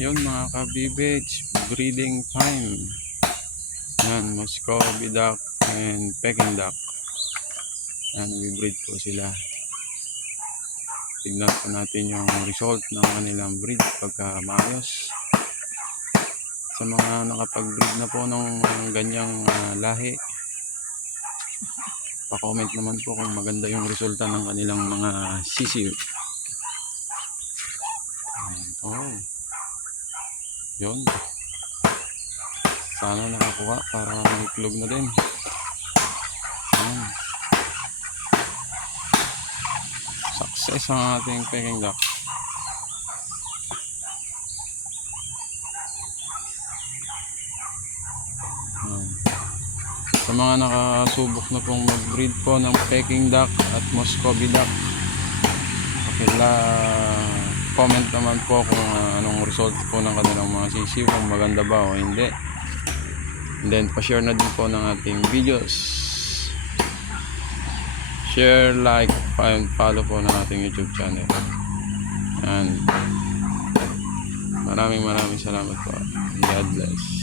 Yun mga kabibage, breeding time. Yan, Muscovy duck and Peking duck. Yan, nag-breed po sila. Tignan po natin yung result ng kanilang breed pagka maayos. Sa mga nakapag-breed na po ng ganyang lahi, pa-comment naman po kung maganda yung resulta ng kanilang mga sisiw. Oh, yun. Sana nakakuha para may itlog na din. Yan. Success ang ating Peking duck. Yan. Sa mga nakasubok na pong mag-breed po ng Peking duck at Muscovy duck, comment naman po kung anong result po ng kanilang mga sisiw, kung maganda ba o hindi. And then pa-share na din po ng ating videos. Share, like, and follow po ng ating YouTube channel. And maraming salamat po. God bless.